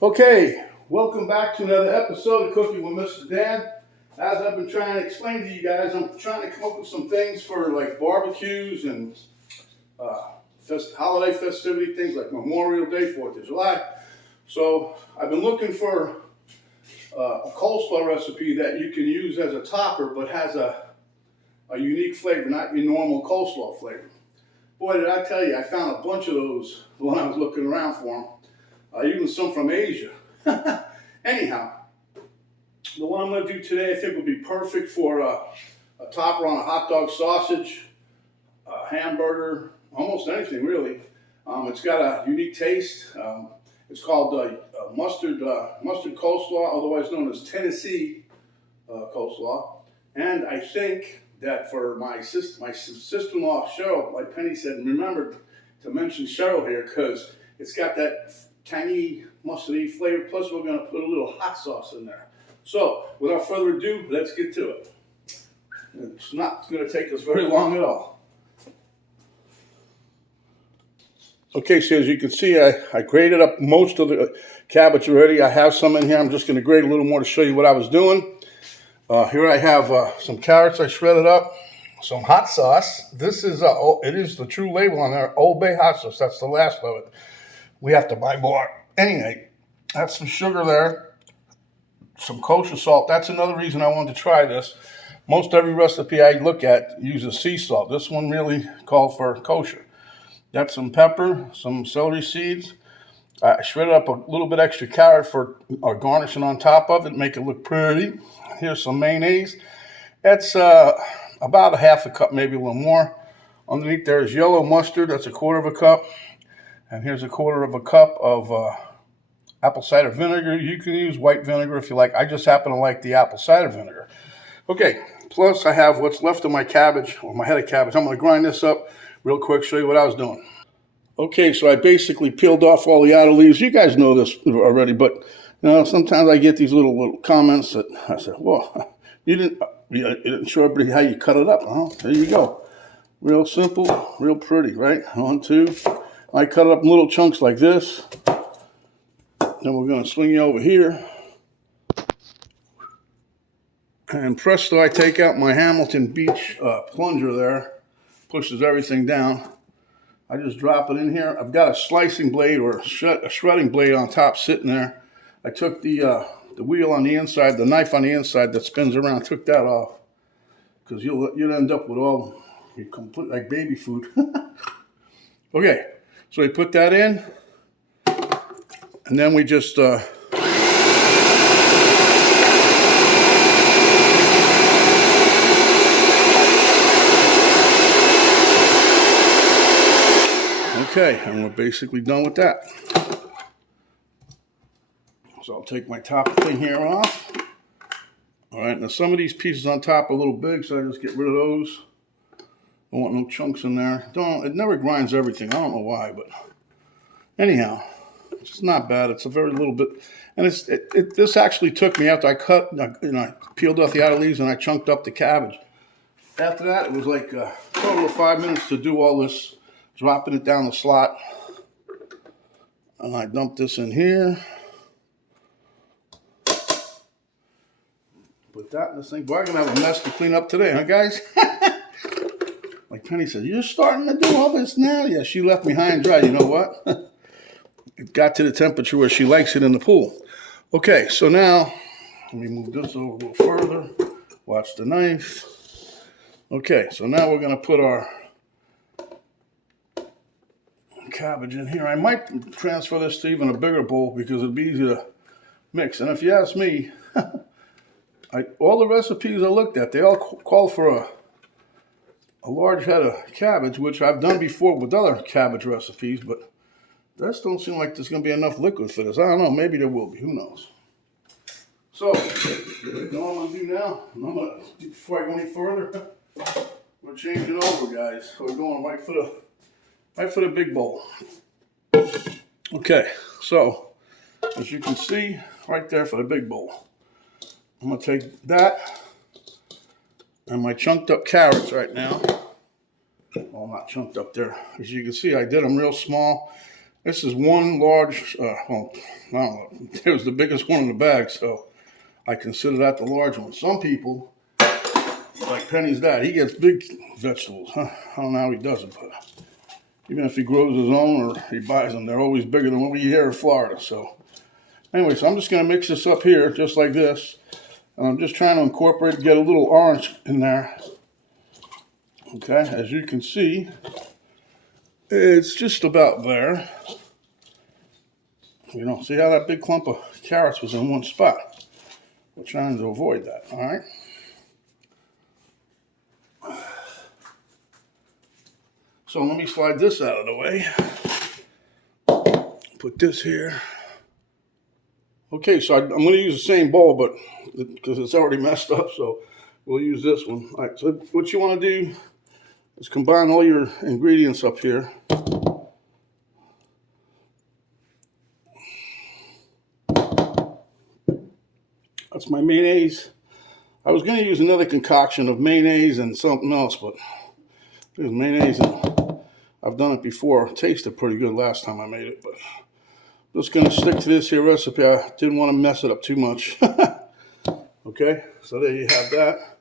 Okay, welcome back to another episode of Cooking with Mr. Dan. As I've been trying to explain to you guys, I'm trying to come up with some things for like barbecues and holiday festivity things like Memorial Day, 4th of July. So I've been looking for a coleslaw recipe that you can use as a topper but has a unique flavor, not your normal coleslaw flavor. Boy, did I tell you, I found a bunch of those when I was looking around for them. Even some from Asia. Anyhow, the one I'm going to do today I think would be perfect for a topper on a hot dog sausage, a hamburger, almost anything really. It's got a unique taste. It's called mustard coleslaw, otherwise known as Tennessee coleslaw. And I think that for my sister-in-law Cheryl, like Penny said, remember to mention Cheryl here because it's got that tangy, mustardy flavor. Plus, we're going to put a little hot sauce in there. So, without further ado, let's get to it. It's not going to take us very long at all. Okay, so as you can see, I grated up most of the cabbage already. I have some in here. I'm just going to grate a little more to show you what I was doing. Here I have some carrots I shredded up, some hot sauce. This is it is the true label on there, Old Bay hot sauce. That's the last of it. We have to buy more. Anyway, that's some sugar there, some kosher salt. That's another reason I wanted to try this. Most every recipe I look at uses sea salt. This one really called for kosher. Got some pepper, some celery seeds. I shredded up a little bit extra carrot for garnishing on top of it, make it look pretty. Here's some mayonnaise. That's about a half a cup, maybe a little more. Underneath there is yellow mustard. That's a quarter of a cup. And here's a quarter of a cup of apple cider vinegar. You can use white vinegar if you like. I just happen to like the apple cider vinegar. Okay, plus I have what's left of my cabbage, or my head of cabbage. I'm going to grind this up real quick, show you what I was doing. Okay, so I basically peeled off all the outer leaves. You guys know this already, but you know, sometimes I get these little comments that I say, "Well, you didn't show everybody how you cut it up." Well, there you go. Real simple, real pretty, right? 1, 2. I cut it up in little chunks like this. Then we're going to swing you over here. And presto, I take out my Hamilton Beach plunger there. Pushes everything down. I just drop it in here. I've got a slicing blade or a shredding blade on top sitting there. I took the wheel on the inside, the knife on the inside that spins around, took that off. Because you'll end up with all complete like baby food. Okay, so we put that in. And then we just okay, and we're basically done with that. So I'll take my top thing here off. All right, now some of these pieces on top are a little big, so I just get rid of those. I don't want no chunks in there. It never grinds everything. I don't know why, but anyhow, it's not bad. It's a very little bit, and this actually took me after I cut, I peeled off the outer leaves and I chunked up the cabbage. After that, it was like a total of 5 minutes to do all this, dropping it down the slot. And I dump this in here. Put that in this thing. Boy, I'm going to have a mess to clean up today, huh, guys? Like Penny said, you're starting to do all this now? Yeah, she left me high and dry. You know what? It got to the temperature where she likes it in the pool. Okay, so now, let me move this over a little further. Watch the knife. Okay, so now we're going to put our cabbage in here. I might transfer this to even a bigger bowl because it'd be easy to mix. And if you ask me, all the recipes I looked at, they all call for a large head of cabbage, which I've done before with other cabbage recipes, but that don't seem like there's going to be enough liquid for this. I don't know. Maybe there will be. Who knows? So, you know what I'm going to do now? Before I go any further, we're changing over, guys. So we're going right for the big bowl. Okay, so as you can see, right there for the big bowl. I'm going to take that and my chunked up carrots right now. Well, not chunked up there. As you can see, I did them real small. This is one large, well, I don't know, it was the biggest one in the bag, so I consider that the large one. Some people, like Penny's dad, he gets big vegetables. Huh? I don't know how he does it, but even if he grows his own or he buys them, they're always bigger than what we eat here in Florida. So anyway, so I'm just going to mix this up here just like this. And I'm just trying to incorporate, get a little orange in there. Okay, as you can see, it's just about there. You know, see how that big clump of carrots was in one spot? We're trying to avoid that, all right? So let me slide this out of the way. Put this here. Okay, so I'm going to use the same bowl, but because it's already messed up, so we'll use this one. All right, so what you want to do is combine all your ingredients up here. That's my mayonnaise. I was going to use another concoction of mayonnaise and something else, but there's mayonnaise, and I've done it before. It tasted pretty good last time I made it, but I'm just going to stick to this here recipe. I didn't want to mess it up too much. Okay, so there you have that.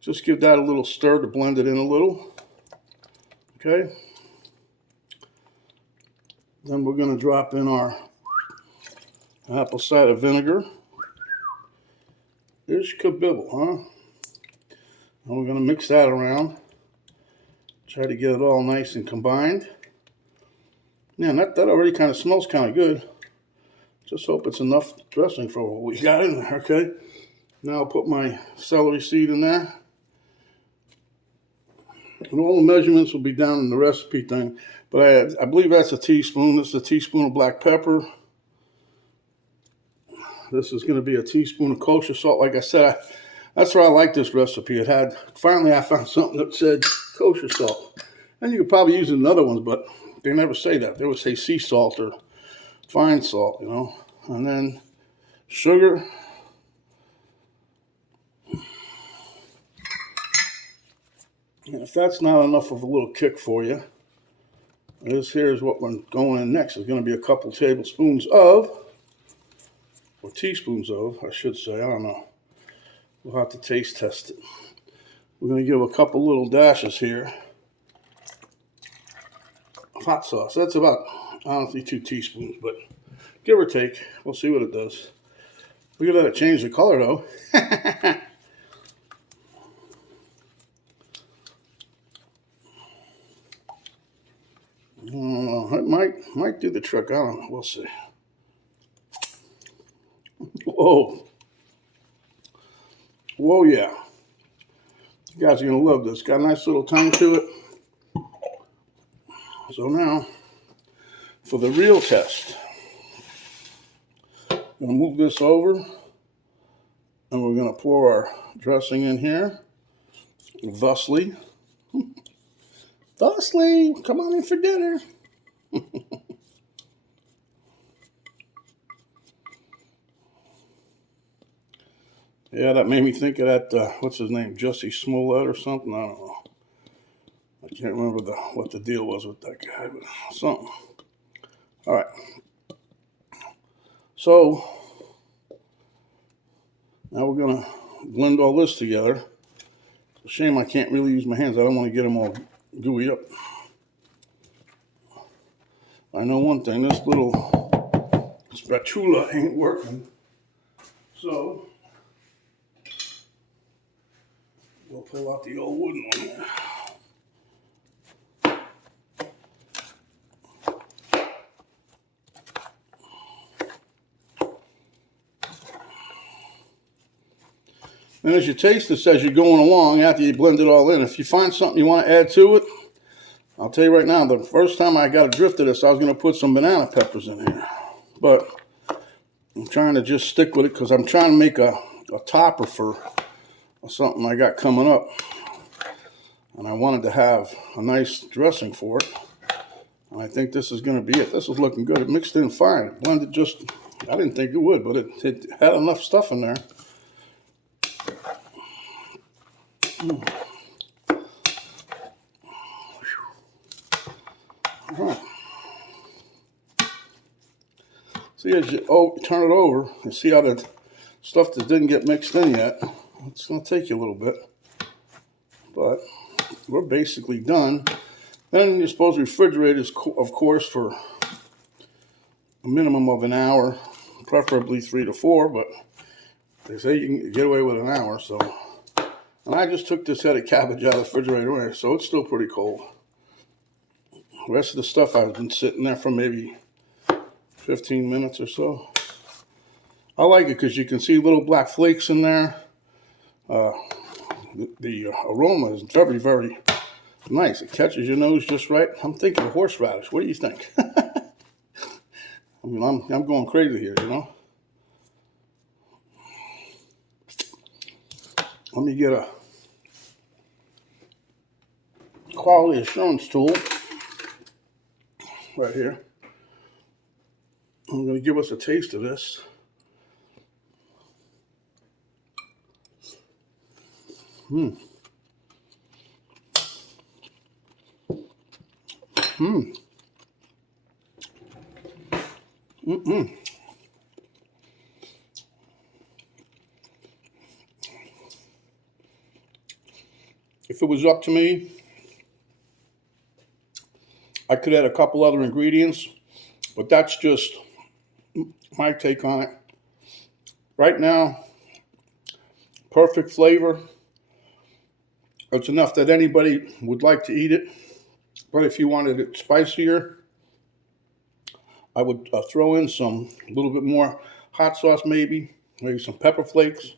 Just give that a little stir to blend it in a little. Okay. Then we're going to drop in our apple cider vinegar. There's kabibble, huh? And we're going to mix that around. Try to get it all nice and combined. Man, that already kind of smells kind of good. Just hope it's enough dressing for what we got in there, okay? Now I'll put my celery seed in there. And all the measurements will be down in the recipe thing. But I believe that's a teaspoon. This is a teaspoon of black pepper. This is going to be a teaspoon of kosher salt. Like I said, that's why I like this recipe. Finally I found something that said kosher salt. And you could probably use it in other ones, but they never say that. They would say sea salt or fine salt, you know. And then sugar. And if that's not enough of a little kick for you, this here is what we're going in next. It's going to be a couple tablespoons of, or teaspoons of, I should say. I don't know. We'll have to taste test it. We're going to give a couple little dashes here of hot sauce. That's about, honestly, 2 teaspoons, but give or take. We'll see what it does. We're going to let it change the color, though. It might do the trick. I don't know. We'll see. Whoa. Whoa, yeah. You guys are going to love this. Got a nice little tang to it. So now, for the real test, I'm going to move this over, and we're going to pour our dressing in here, thusly. Thusly, come on in for dinner. Yeah, that made me think of that, what's his name, Jesse Smollett or something? I don't know. I can't remember what the deal was with that guy, but something. All right. So, now we're going to blend all this together. It's a shame I can't really use my hands. I don't want to get them all gooey up. I know one thing, this little spatula ain't working. So, we'll pull out the old wooden one here. And as you taste this as you're going along, after you blend it all in, if you find something you want to add to it, I'll tell you right now, the first time I got a drift of this, I was going to put some banana peppers in here. But I'm trying to just stick with it because I'm trying to make a topper for something I got coming up. And I wanted to have a nice dressing for it. And I think this is going to be it. This is looking good. It mixed in fine. It blended just, I didn't think it would, but it had enough stuff in there. All right. See, as you turn it over and see how the stuff that didn't get mixed in yet, it's going to take you a little bit. But we're basically done. Then you're supposed to refrigerate it, of course, for a minimum of an hour, preferably 3 to 4, but they say you can get away with an hour. So, and I just took this head of cabbage out of the refrigerator, so it's still pretty cold. The rest of the stuff I've been sitting there for maybe 15 minutes or so. I like it because you can see little black flakes in there. The aroma is very, very nice. It catches your nose just right. I'm thinking horseradish. What do you think? I mean, I'm going crazy here, you know. Let me get a quality assurance tool right here. I'm going to give us a taste of this. If it was up to me, I could add a couple other ingredients, but that's just my take on it. Right now, perfect flavor. It's enough that anybody would like to eat it. But if you wanted it spicier, I would throw in a little bit more hot sauce, maybe some pepper flakes,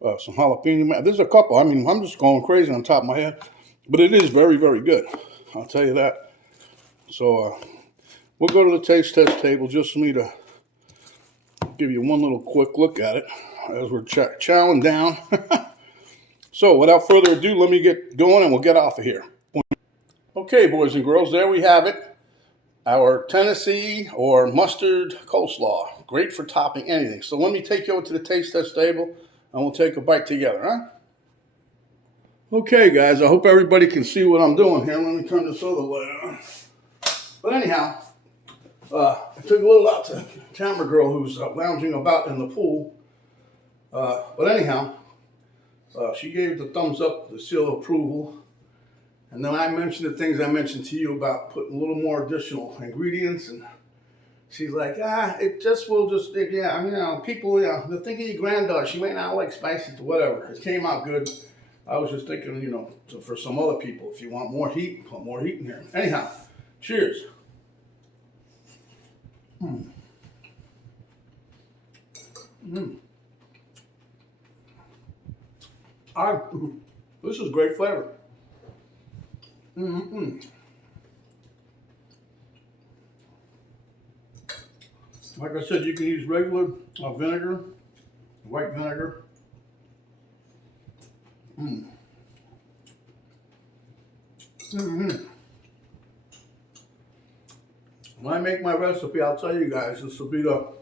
some jalapeno. There's a couple. I mean, I'm just going crazy on top of my head, but it is very, very good. I'll tell you that. So we'll go to the taste test table just for me to give you one little quick look at it as we're chowing down. So without further ado, let me get going and we'll get off of here. Okay, boys and girls, there we have it. Our Tennessee or mustard coleslaw. Great for topping anything. So let me take you over to the taste test table and we'll take a bite together, huh? Okay, guys, I hope everybody can see what I'm doing here. Let me turn this other light on. But anyhow, I took a little out to the camera girl who's lounging about in the pool. But anyhow, she gave the thumbs up, the seal of approval. And then I mentioned the things I mentioned to you about putting a little more additional ingredients. And she's like, it just will just, yeah, I mean, people, they're thinking your granddaughter. She may not like spicy, whatever. It came out good. I was just thinking, for some other people, if you want more heat, put more heat in here. Anyhow, cheers. This is great flavor. Like I said, you can use regular vinegar, white vinegar. When I make my recipe, I'll tell you guys, this will be the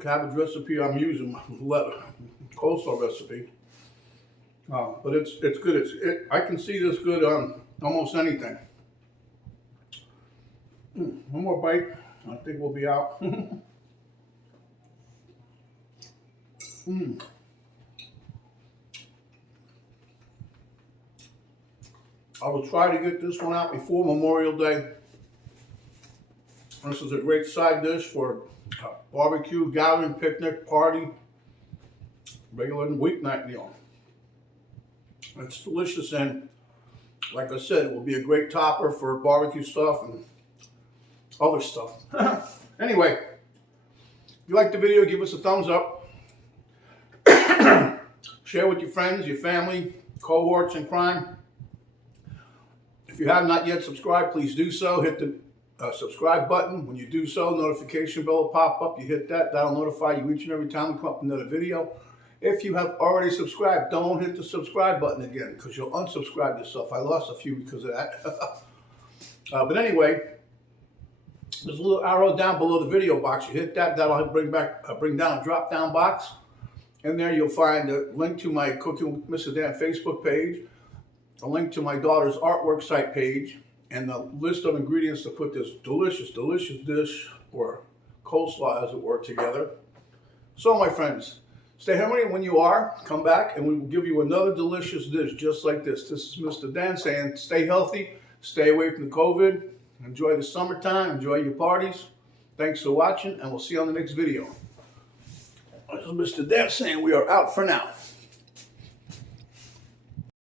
cabbage recipe I'm using, coleslaw recipe. But it's good. I can see this good on almost anything. One more bite, I think we'll be out. I will try to get this one out before Memorial Day. This is a great side dish for a barbecue, gathering, picnic, party, regular weeknight meal. It's delicious, and like I said, it will be a great topper for barbecue stuff and other stuff. Anyway, if you like the video, give us a thumbs up. Share with your friends, your family, cohorts in crime. If you have not yet subscribed, please do so. Hit the subscribe button. When you do so, notification bell will pop up. You hit that. That'll notify you each and every time we come up with another video. If you have already subscribed, don't hit the subscribe button again because you'll unsubscribe yourself. I lost a few because of that. But anyway, there's a little arrow down below the video box. You hit that. That'll bring down a drop-down box. In there, you'll find a link to my Cooking with Mr. Dan Facebook page, a link to my daughter's artwork site page, and the list of ingredients to put this delicious, delicious dish or coleslaw, as it were, together. So, my friends, stay hungry, and when you are, come back and we will give you another delicious dish just like this. This is Mr. Dan saying stay healthy, stay away from the COVID, enjoy the summertime, enjoy your parties. Thanks for watching, and we'll see you on the next video. This is Mr. Dan saying we are out for now.